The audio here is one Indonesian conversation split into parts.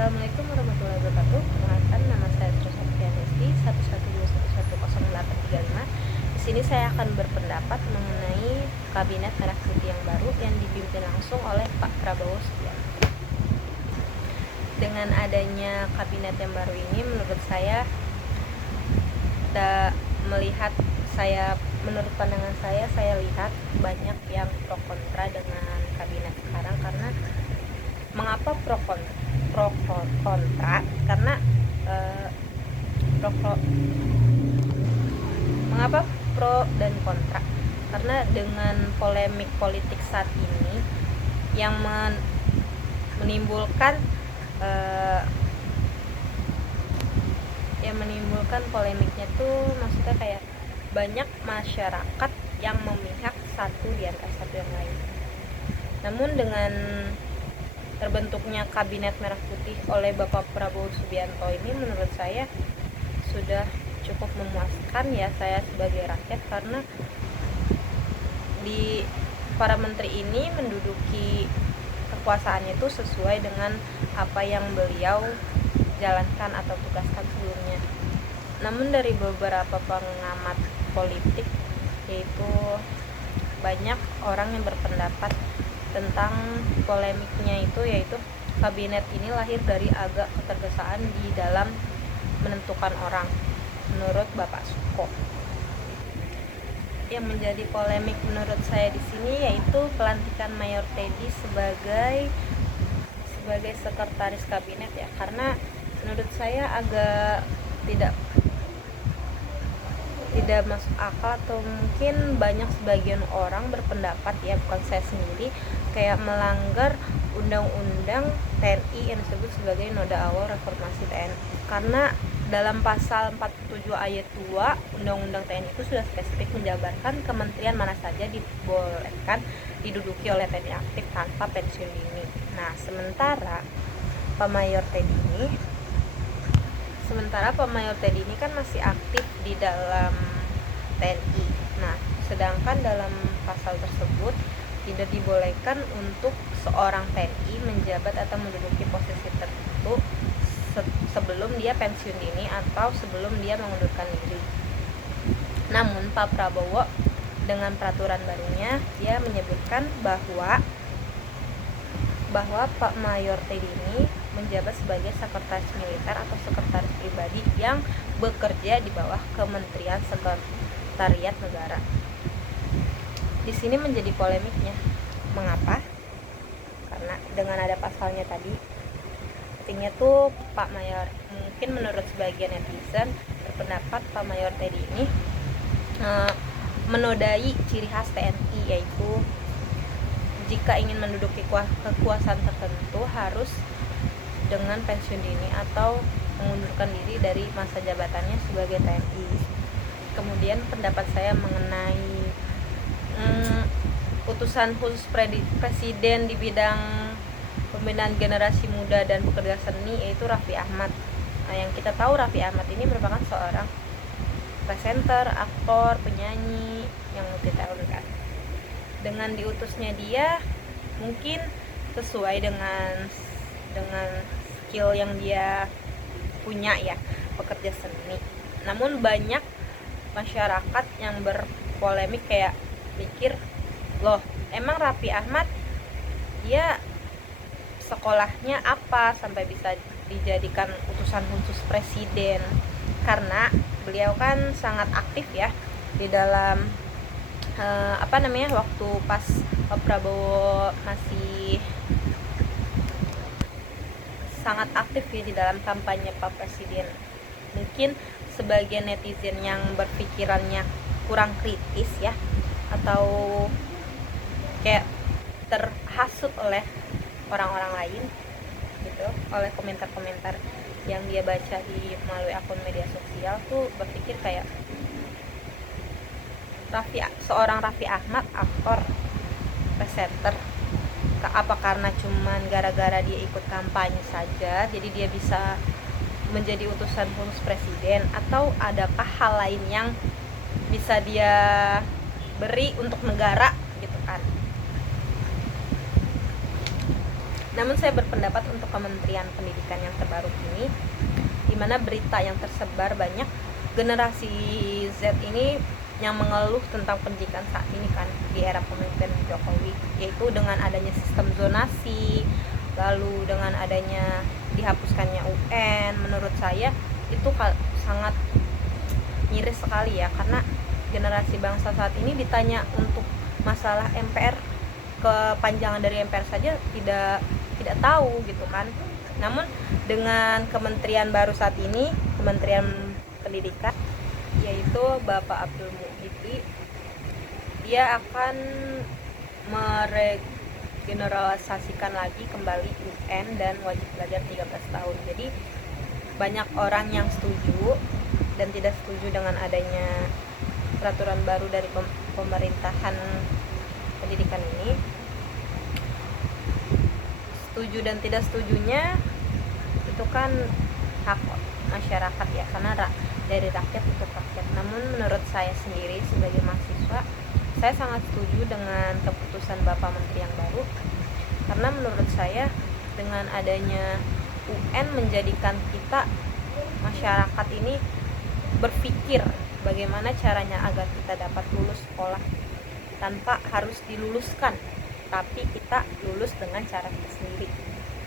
Assalamualaikum warahmatullahi wabarakatuh. Perkenalkan, nama saya Trisatria Desti 112110835. Di sini saya akan berpendapat mengenai kabinet merah putih yang baru yang dipimpin langsung oleh Pak Prabowo Subianto. Dengan adanya kabinet yang baru ini, menurut saya menurut pandangan saya lihat banyak yang pro kontra dengan kabinet sekarang. Karena mengapa pro kontra? Karena mengapa pro dan kontra? Karena dengan polemik politik saat ini yang menimbulkan polemiknya tuh, maksudnya kayak banyak masyarakat yang memihak satu di atas satu yang lain. Namun dengan terbentuknya kabinet merah putih oleh Bapak Prabowo Subianto ini, menurut saya sudah cukup memuaskan ya, saya sebagai rakyat, karena di para menteri ini menduduki kekuasaannya itu sesuai dengan apa yang beliau jalankan atau tugaskan sebelumnya. Namun dari beberapa pengamat politik, yaitu banyak orang yang berpendapat tentang polemiknya itu, yaitu kabinet ini lahir dari agak ketergesaan di dalam menentukan orang, menurut Bapak Suko. Yang menjadi polemik menurut saya di sini yaitu pelantikan Mayor Teddy sebagai sekretaris kabinet ya, karena menurut saya agak tidak masuk akal, atau mungkin banyak sebagian orang berpendapat ya, bukan saya sendiri, kayak melanggar undang-undang TNI yang disebut sebagai noda awal reformasi TNI. Karena dalam pasal 47 ayat 2 undang-undang TNI itu sudah spesifik menjabarkan kementerian mana saja dibolehkan diduduki oleh TNI aktif tanpa pensiun dini. Nah, sementara Pak Mayor Teddy ini kan masih aktif di dalam TNI. Nah, sedangkan dalam pasal tersebut tidak dibolehkan untuk seorang TNI menjabat atau menduduki posisi tertentu sebelum dia pensiun dini atau sebelum dia mengundurkan diri. Namun Pak Prabowo dengan peraturan barunya, dia menyebutkan bahwa Pak Mayor Teddy ini menjabat sebagai sekretaris militer atau sekretaris pribadi yang bekerja di bawah Kementerian Sekretariat Negara. Di sini menjadi polemiknya. Mengapa? Karena dengan ada pasalnya tadi, artinya tuh Pak Mayor, mungkin menurut sebagian netizen berpendapat Pak Mayor Teddy ini menodai ciri khas TNI, yaitu jika ingin menduduki kekuasaan tertentu harus dengan pensiun dini atau mengundurkan diri dari masa jabatannya sebagai TNI. Kemudian pendapat saya mengenai utusan khusus presiden di bidang pembinaan generasi muda dan pekerja seni, yaitu Raffi Ahmad. Nah, yang kita tahu Raffi Ahmad ini merupakan seorang presenter, aktor, penyanyi yang multitalent kan. Dengan diutusnya dia mungkin sesuai dengan skill yang dia punya ya, pekerja seni. Namun banyak masyarakat yang berpolemik, kayak pikir, loh emang Raffi Ahmad dia sekolahnya apa sampai bisa dijadikan utusan khusus presiden? Karena beliau kan sangat aktif ya di dalam waktu pas Pak Prabowo masih sangat aktif ya di dalam kampanye Pak Presiden. Mungkin sebagian netizen yang berpikirannya kurang kritis ya, atau kayak terhasut oleh orang-orang lain gitu, oleh komentar-komentar yang dia baca di melalui akun media sosial, tuh berpikir kayak seorang Raffi Ahmad, aktor, presenter, apa karena cuman gara-gara dia ikut kampanye saja jadi dia bisa menjadi utusan khusus presiden, atau adakah hal lain yang bisa dia beri untuk negara gitu kan. Namun saya berpendapat untuk Kementerian Pendidikan yang terbaru ini, di mana berita yang tersebar banyak generasi Z ini yang mengeluh tentang pendidikan saat ini kan di era pemerintahan Jokowi, yaitu dengan adanya sistem zonasi, lalu dengan adanya dihapuskannya UN. Menurut saya itu sangat miris sekali ya, karena generasi bangsa saat ini ditanya untuk masalah MPR, kepanjangan dari MPR saja tidak tahu gitu kan. Namun dengan kementerian baru saat ini, Kementerian Pendidikan, yaitu Bapak Abdul Muhyiddin, dia akan meregeneralisasikan lagi kembali UN dan wajib belajar 13 tahun. Jadi banyak orang yang setuju dan tidak setuju dengan adanya peraturan baru dari pemerintahan pendidikan ini. Setuju dan tidak setujunya itu kan hak masyarakat ya, karena dari rakyat untuk rakyat. Namun menurut saya sendiri sebagai mahasiswa, saya sangat setuju dengan keputusan Bapak Menteri yang baru, karena menurut saya dengan adanya UN menjadikan kita masyarakat ini berpikir bagaimana caranya agar kita dapat lulus sekolah tanpa harus diluluskan, tapi kita lulus dengan cara kita sendiri,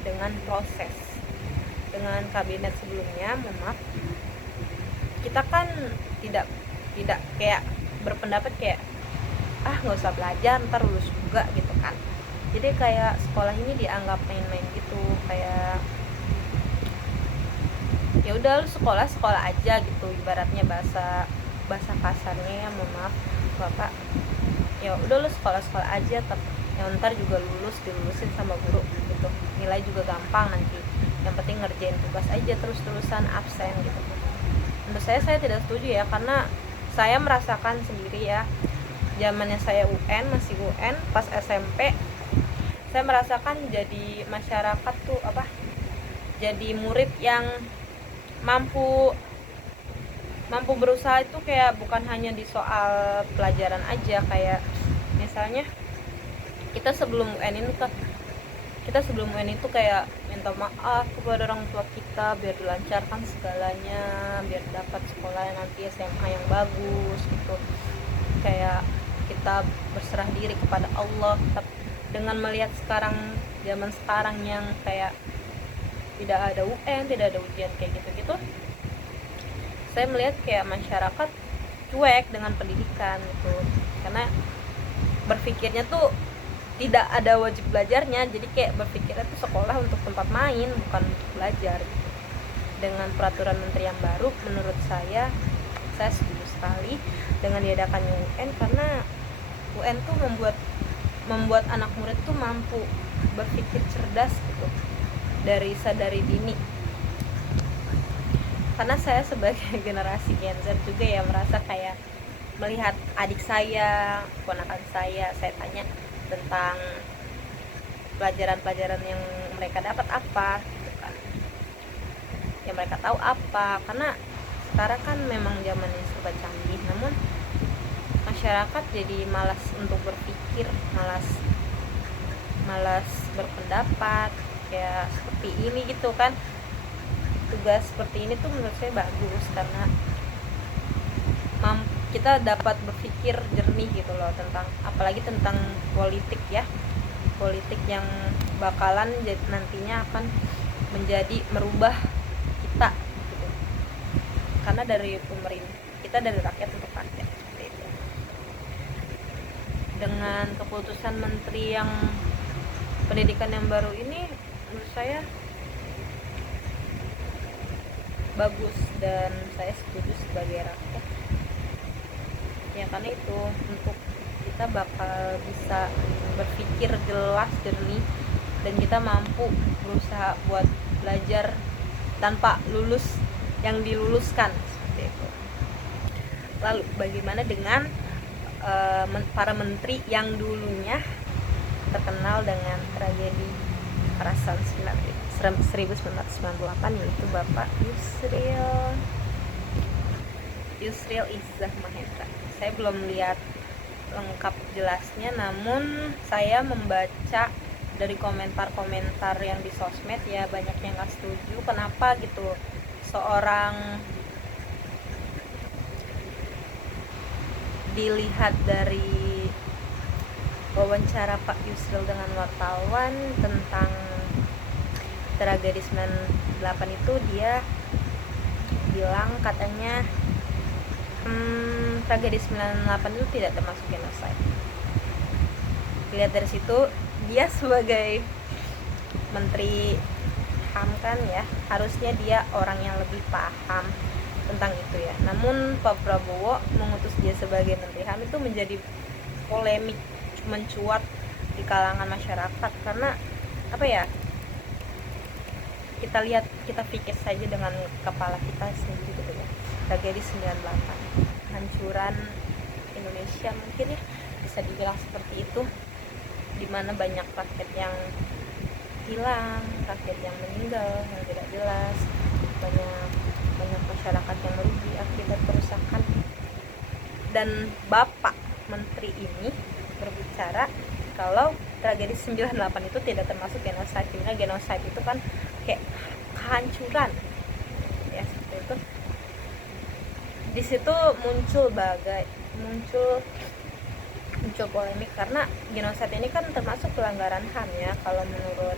dengan proses. Dengan kabinet sebelumnya, mohon maaf, kita kan tidak kayak berpendapat kayak nggak usah belajar ntar lulus juga gitu kan. Jadi kayak sekolah ini dianggap main-main gitu, kayak ya udah lu sekolah aja gitu, ibaratnya bahasa kasarnya ya, mohon maaf Bapak, ya udah lu sekolah aja, tapi yang ntar juga dilulusin sama guru gitu, nilai juga gampang nanti, yang penting ngerjain tugas aja terus-terusan absen gitu. Menurut saya tidak setuju ya, karena saya merasakan sendiri ya, zamannya saya masih UN pas SMP, saya merasakan jadi masyarakat tuh jadi murid yang mampu berusaha itu kayak bukan hanya di soal pelajaran aja. Kayak misalnya kita sebelum UN itu kayak minta maaf kepada orang tua kita biar dilancarkan segalanya, biar dapat sekolah nanti SMA yang bagus gitu. Kayak kita berserah diri kepada Allah. Tapi dengan melihat zaman sekarang yang kayak tidak ada UN, tidak ada ujian kayak gitu-gitu, saya melihat kayak masyarakat cuek dengan pendidikan gitu, karena berpikirnya tuh tidak ada wajib belajarnya. Jadi kayak berpikirnya tuh sekolah untuk tempat main, bukan untuk belajar gitu. Dengan peraturan menteri yang baru, menurut saya setuju sekali dengan diadakannya UN, karena UN tuh membuat anak murid tuh mampu berpikir cerdas gitu dari dini. Karena saya sebagai generasi Gen Z juga ya, merasa kayak melihat adik saya, ponakan saya tanya tentang pelajaran-pelajaran yang mereka dapat apa gitu kan, yang mereka tahu apa. Karena sekarang kan memang zamannya serba canggih, namun masyarakat jadi malas untuk berpikir, malas berpendapat kayak seperti ini gitu kan. Tugas seperti ini tuh menurut saya bagus, karena kita dapat berpikir jernih gitu loh, apalagi tentang politik ya, politik yang bakalan nantinya akan merubah kita gitu. Karena dari pemerintah, kita dari rakyat untuk rakyat, seperti itu. Dengan keputusan menteri yang pendidikan yang baru ini, menurut saya bagus dan saya setuju sebagai rakyat ya, karena itu untuk kita bakal bisa berpikir jelas, jernih, dan kita mampu berusaha buat belajar tanpa lulus yang diluluskan, seperti itu. Lalu bagaimana dengan para menteri yang dulunya terkenal dengan tragedi kekerasan 1998, yaitu Bapak Yusril Izzah Mahendra. Saya belum lihat lengkap jelasnya, namun saya membaca dari komentar-komentar yang di sosmed ya banyak yang gak setuju. Kenapa gitu seorang dilihat dari wawancara Pak Yusril dengan wartawan tentang tragedi 98 itu, dia bilang katanya tragedi 98 itu tidak termasuk genocide. Lihat dari situ, dia sebagai Menteri HAM kan ya, harusnya dia orang yang lebih paham tentang itu ya. Namun Pak Prabowo mengutus dia sebagai Menteri HAM itu menjadi polemik, mencuat di kalangan masyarakat. Karena apa ya, kita lihat, kita pikir saja dengan kepala kita sendiri gitu ya. Tragedi 98, hancuran Indonesia mungkin ya bisa dibilang seperti itu, dimana banyak rakyat yang hilang, rakyat yang meninggal yang tidak jelas, banyak masyarakat yang merugi akibat kerusakan. Dan Bapak Menteri ini berbicara kalau tragedi 98 itu tidak termasuk genocide. Karena genocide itu kan kayak kehancuran ya, seperti itu. Di situ muncul polemik karena genocide ini kan termasuk pelanggaran HAM ya kalau menurut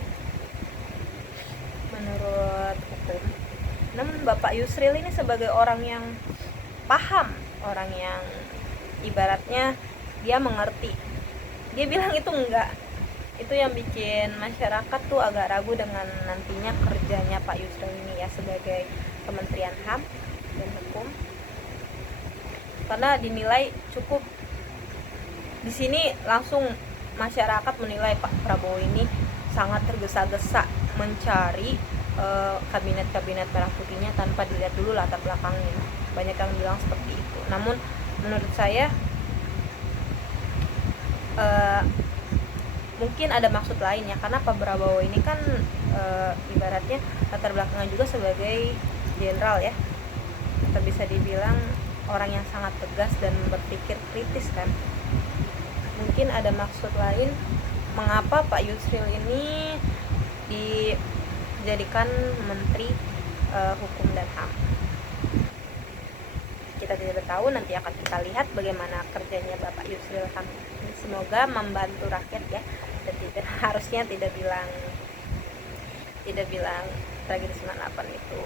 hukum. Namun Bapak Yusril ini sebagai orang yang paham, orang yang ibaratnya dia mengerti, dia bilang itu enggak. Itu yang bikin masyarakat tuh agak ragu dengan nantinya kerjanya Pak Yusril ini ya sebagai Kementerian HAM dan Hukum, karena dinilai cukup. Di sini langsung masyarakat menilai Pak Prabowo ini sangat tergesa-gesa mencari kabinet merah putihnya tanpa dilihat dulu latar belakangnya. Banyak yang bilang seperti itu. Namun menurut saya mungkin ada maksud lain ya, karena Pak Prabowo ini kan ibaratnya latar belakangnya juga sebagai jenderal ya, atau bisa dibilang orang yang sangat tegas dan berpikir kritis kan. Mungkin ada maksud lain mengapa Pak Yusril ini dijadikan Menteri Hukum dan HAM. Kita tidak tahu, nanti akan kita lihat bagaimana kerjanya Bapak Yusril HAM. Semoga membantu rakyat ya, dan harusnya tidak bilang tragedi 98 itu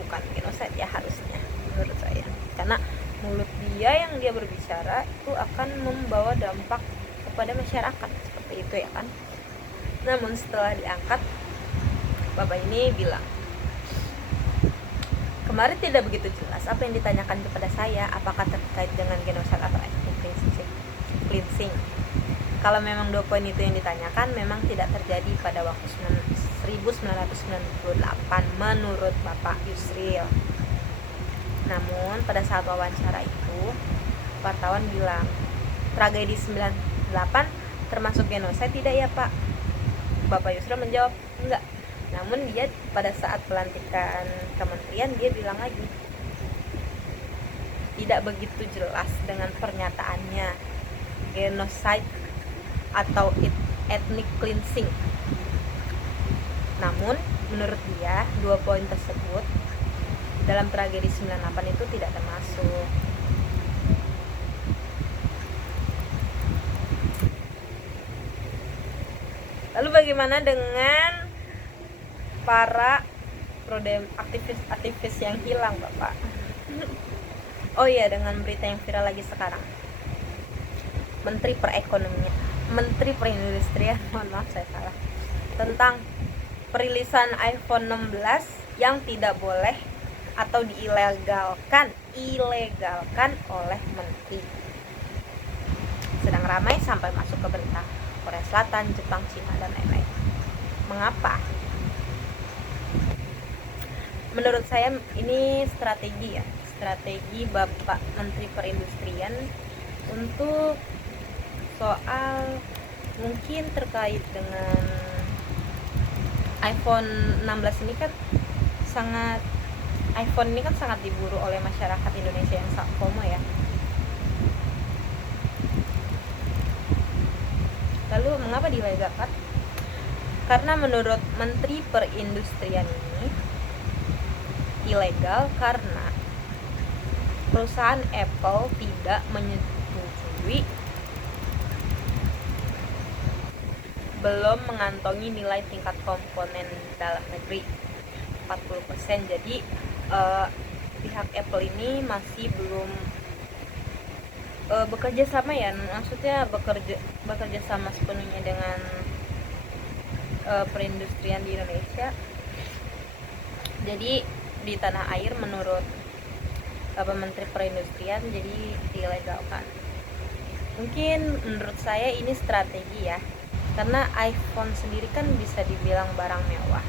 bukan genocide ya, harusnya menurut saya. Karena mulut dia yang dia berbicara itu akan membawa dampak kepada masyarakat seperti itu ya kan. Namun setelah diangkat, Bapak ini bilang, kemarin tidak begitu jelas apa yang ditanyakan kepada saya, apakah terkait dengan genocide atau ethnic cleansing. Kalau memang 2 poin itu yang ditanyakan, memang tidak terjadi pada waktu 1998 menurut Bapak Yusril. Namun pada saat wawancara itu, wartawan bilang, tragedi 98 termasuk genocide tidak ya Pak? Bapak Yusril menjawab enggak. Namun dia pada saat pelantikan kementerian dia bilang lagi, tidak begitu jelas dengan pernyataannya genocide atau ethnic cleansing. Namun menurut dia 2 poin tersebut dalam tragedi 98 itu tidak termasuk. Lalu bagaimana dengan para aktivis yang hilang, Bapak? Oh iya, dengan berita yang viral lagi sekarang, Menteri Perindustrian, mohon maaf saya salah, tentang perilisan iPhone 16 yang tidak boleh atau diilegalkan oleh menteri. Sedang ramai sampai masuk ke berita Korea Selatan, Jepang, Cina dan lain-lain. Mengapa? Menurut saya ini strategi Bapak Menteri Perindustrian untuk soal mungkin terkait dengan iPhone 16 ini kan iPhone ini kan sangat diburu oleh masyarakat Indonesia yang sangat FOMO ya. Lalu mengapa dilegalkan? Karena menurut Menteri Perindustrian ini ilegal karena perusahaan Apple tidak menyetujui, belum mengantongi nilai tingkat komponen dalam negeri 40%. Jadi pihak Apple ini masih belum bekerja sama ya, maksudnya bekerja sama sepenuhnya dengan perindustrian di Indonesia. Jadi di tanah air menurut Menteri Perindustrian jadi dilegalkan. Mungkin menurut saya ini strategi ya, karena iPhone sendiri kan bisa dibilang barang mewah.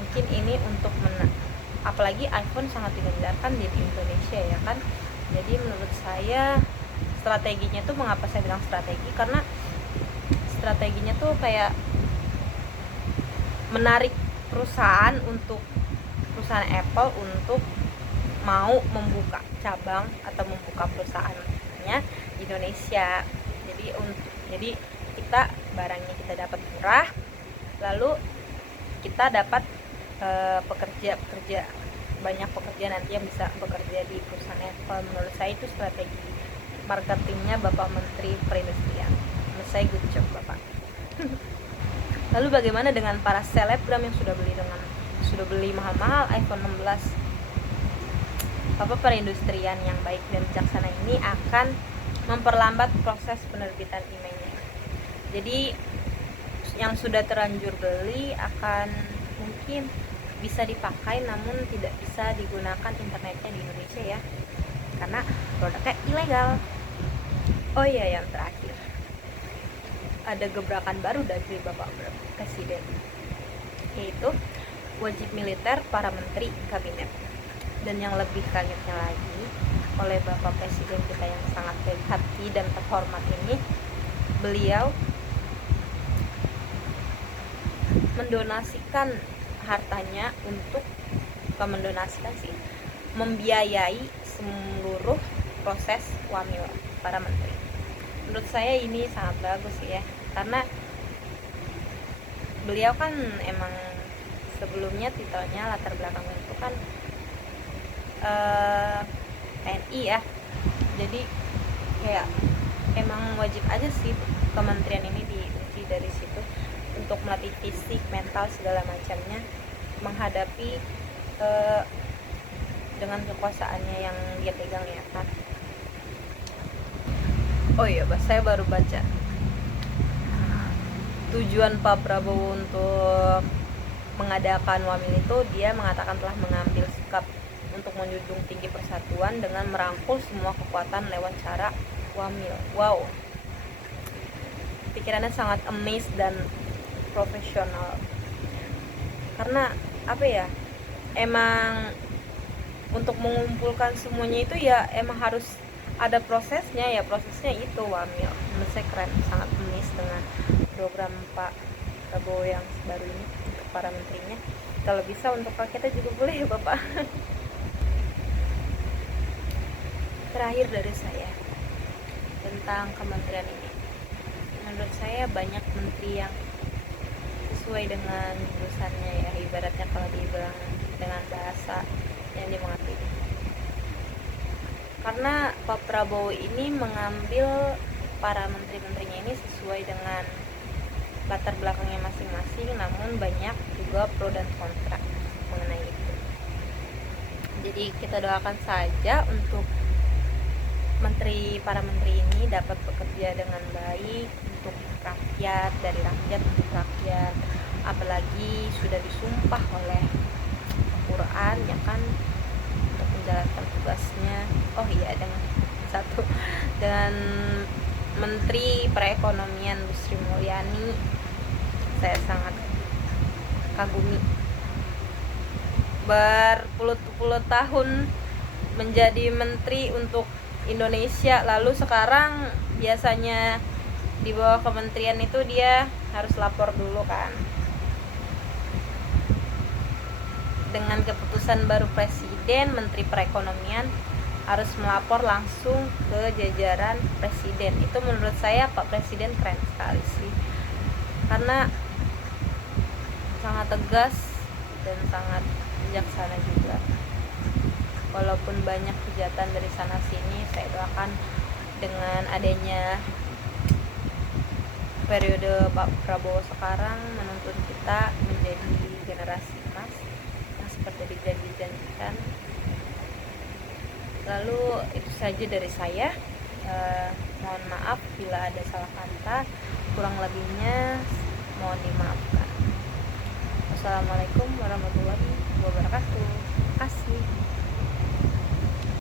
Mungkin ini untuk apalagi iPhone sangat digencarkan di Indonesia ya kan. Jadi menurut saya strateginya tuh, mengapa saya bilang strategi, karena strateginya tuh kayak menarik perusahaan Apple untuk mau membuka cabang atau membuka perusahaannya di Indonesia. Jadi kita barangnya kita dapat murah, lalu kita dapat pekerja banyak pekerja nanti yang bisa bekerja di perusahaan Apple. Menurut saya itu strategi marketingnya Bapak Menteri Perindustrian. Menurut saya good job Bapak. Lalu bagaimana dengan para selebgram yang sudah beli mahal-mahal iPhone 16? Bapak Perindustrian yang baik dan bijaksana ini akan memperlambat proses penerbitan emailnya. Jadi yang sudah terlanjur beli akan mungkin bisa dipakai namun tidak bisa digunakan internetnya di Indonesia ya, karena produknya ilegal. Oh iya, yang terakhir ada gebrakan baru dari Bapak Presiden, yaitu wajib militer para menteri kabinet. Dan yang lebih kagetnya lagi, oleh Bapak Presiden kita yang sangat baik hati dan terhormat ini, beliau mendonasikan hartanya untuk membiayai seluruh proses wamil para menteri. Menurut saya ini sangat bagus ya, karena beliau kan emang sebelumnya titelnya latar belakangnya itu kan TNI ya. Jadi kayak emang wajib aja sih kementerian ini diuji dari situ untuk melatih fisik, mental, segala macamnya menghadapi dengan kekuasaannya yang dia pegang ya kan. Oh iya, saya baru baca tujuan Pak Prabowo untuk mengadakan wamil itu, dia mengatakan telah mengambil sikap untuk menjunjung tinggi persatuan dengan merangkul semua kekuatan lewat cara wamil. Wow, pikirannya sangat amazed dan profesional. Karena apa ya, emang untuk mengumpulkan semuanya itu ya emang harus ada prosesnya itu wamil. Menurut saya keren, sangat amazed dengan program Pak Prabowo yang baru ini untuk para menterinya. Kalau bisa untuk rakyatnya juga boleh ya Bapak. Terakhir dari saya tentang kementerian ini, menurut saya banyak menteri yang sesuai dengan jurusannya ya, ibaratnya kalau dibilang dengan bahasa yang dimengerti. Karena Pak Prabowo ini mengambil para menteri-menterinya ini sesuai dengan latar belakangnya masing-masing, namun banyak juga pro dan kontra mengenai itu. Jadi kita doakan saja untuk para menteri ini dapat bekerja dengan baik untuk rakyat, dari rakyat untuk rakyat, apalagi sudah disumpah oleh Al-Quran ya kan, untuk menjalankan tugasnya. Oh iya, dengan Menteri Perekonomian Bu Sri Mulyani, saya sangat kagumi. Berpuluh-puluh tahun menjadi menteri untuk Indonesia, lalu sekarang biasanya di bawah kementerian itu dia harus lapor dulu kan. Dengan keputusan baru Presiden, Menteri Perekonomian harus melapor langsung ke jajaran Presiden. Itu menurut saya Pak Presiden keren sekali sih, karena sangat tegas dan sangat bijaksana juga. Walaupun banyak hujatan dari sana sini, saya doakan dengan adanya periode Pak Prabowo sekarang menuntun kita menjadi generasi emas yang seperti dijanjikan. Lalu itu saja dari saya. Mohon maaf bila ada salah kata, kurang lebihnya mohon dimaafkan. Wassalamualaikum warahmatullahi wabarakatuh. Terima kasih.